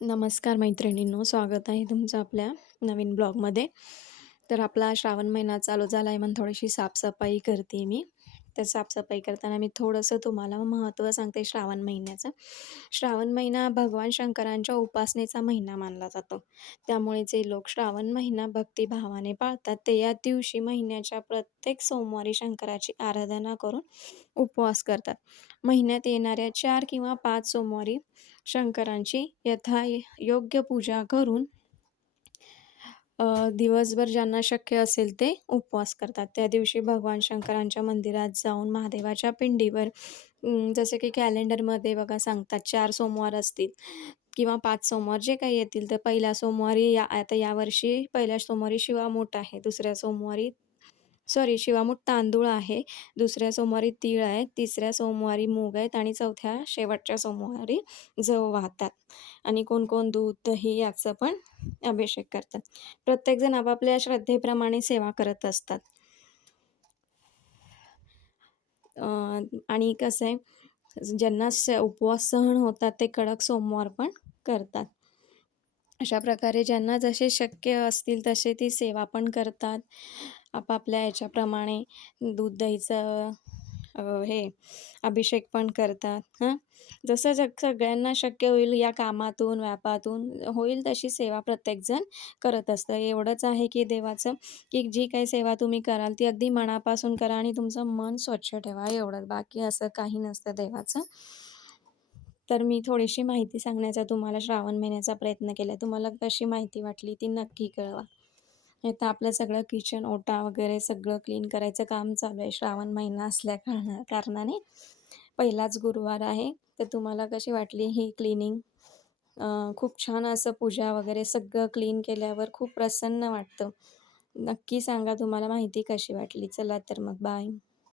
नमस्कार मैत्रिणींनो स्वागत आहे तुमचं आपल्या नवीन ब्लॉगमध्ये. तर आपला श्रावण महिना चालू झाला आहे म्हणून थोडीशी साफसफाई करते मी. तर साफसफाई करताना मी थोडंसं तुम्हाला महत्त्व सांगते श्रावण महिन्याचं. श्रावण महिना भगवान शंकरांच्या उपासनेचा महिना मानला जातो. त्यामुळे जे लोक श्रावण महिना भक्तिभावाने पाळतात ते या दिवशी महिन्याच्या प्रत्येक सोमवारी शंकराची आराधना करून उपवास करतात. महिन्यात येणाऱ्या चार किंवा पाच सोमवारी शंकरांची यथा योग्य पूजा करून अ, दिवसभर ज्यांना शक्य असेल ते उपवास करतात. त्या दिवशी भगवान शंकरांच्या मंदिरात जाऊन महादेवाच्या पिंडीवर अं, जसे की कॅलेंडरमध्ये बघा सांगतात चार सोमवार असतील किंवा पाच सोमवार जे काही येतील तर पहिल्या सोमवारी या आता यावर्षी पहिल्या सोमवारी शिवा मोठा आहे दुसऱ्या सोमवारी सॉरी शिवामूठ तांदूळ आहे. दुसऱ्या सोमवारी तीळ आहे. तिसऱ्या सोमवारी मूग आहेत. आणि चौथ्या शेवटच्या सोमवारी जव वाहतात. आणि कोण कोण दूध दही याचं पण अभिषेक करतात. प्रत्येकजण आपापल्या श्रद्धेप्रमाणे सेवा करत असतात. आणि कसं आहे ज्यांना स उपवास सहन होतात ते कडक सोमवार पण करतात. अशा प्रकारे ज्यांना जसे शक्य असतील तसे ती सेवा पण करतात. आपापल्या याच्याप्रमाणे दूध दहीचं हे अभिषेक पण करतात हां? जसं जग सगळ्यांना शक्य होईल या कामातून व्यापातून होईल तशी सेवा प्रत्येकजण करत असतं. एवढंच आहे की देवाचं की जी काही सेवा तुम्ही कराल ती अगदी मनापासून करा आणि तुमचं मन स्वच्छ ठेवा. एवढंच. बाकी असं काही नसतं देवाचं. तर मी थोडीशी माहिती सांगण्याचा तुम्हाला श्रावण महिन्याचा प्रयत्न केला. तुम्हाला कशी माहिती वाटली ती नक्की कळवा. नाही तर आपलं सगळं किचन ओटा वगैरे सगळं क्लीन करायचं काम चालू आहे. श्रावण महिना असल्या कारणा कारणाने. पहिलाच गुरुवार आहे. तर तुम्हाला कशी वाटली ही क्लिनिंग खूप छान असं पूजा वगैरे सगळं क्लीन केल्यावर खूप प्रसन्न वाटतं. नक्की सांगा तुम्हाला माहिती कशी वाटली. चला तर मग बाय